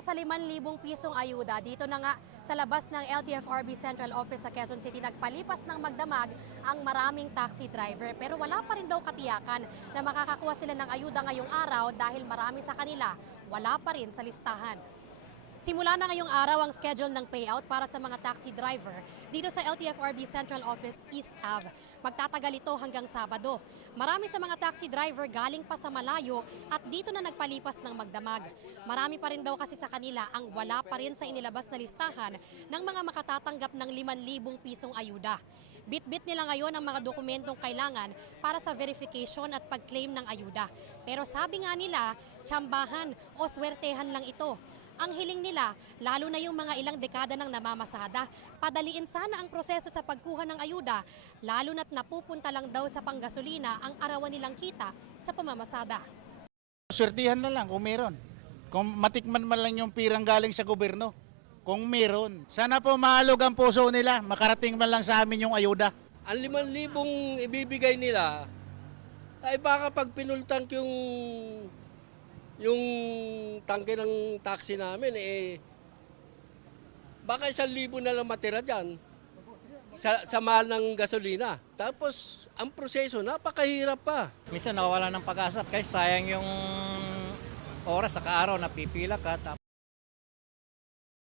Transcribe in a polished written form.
Para sa 5,000 pisong ayuda, dito na nga sa labas ng LTFRB Central Office sa Quezon City, nagpalipas ng magdamag ang maraming taxi driver. Pero wala pa rin daw katiyakan na makakakuha sila ng ayuda ngayong araw dahil marami sa kanila wala pa rin sa listahan. Simula na ngayong araw ang schedule ng payout para sa mga taxi driver dito sa LTFRB Central Office East Ave. Magtatagal ito hanggang Sabado. Marami sa mga taxi driver galing pa sa malayo at dito na nagpalipas ng magdamag. Marami pa rin daw kasi sa kanila ang wala pa rin sa inilabas na listahan ng mga makatatanggap ng 5,000 pisong ayuda. Bit-bit nila ngayon ang mga dokumentong kailangan para sa verification at pag-claim ng ayuda. Pero sabi nga nila, tsambahan o swertehan lang ito. Ang hiling nila, lalo na yung mga ilang dekada ng namamasada, padaliin sana ang proseso sa pagkuha ng ayuda, lalo na't napupunta lang daw sa panggasolina ang arawan nilang kita sa pamamasada. Swertihan na lang kung meron. Kung matikman man lang yung pirang galing sa gobyerno. Kung meron. Sana po mahalog ang puso nila, makarating man lang sa amin yung ayuda. Ang 5,000 ibibigay nila, ay baka pag pinultank yung tangke ng taxi namin, baka 1,000 na lang matira dyan sa mahal ng gasolina. Tapos, ang proseso, napakahirap pa. Minsan nawawala ng pag-asa kasi sayang yung oras sa araw na pipila ka.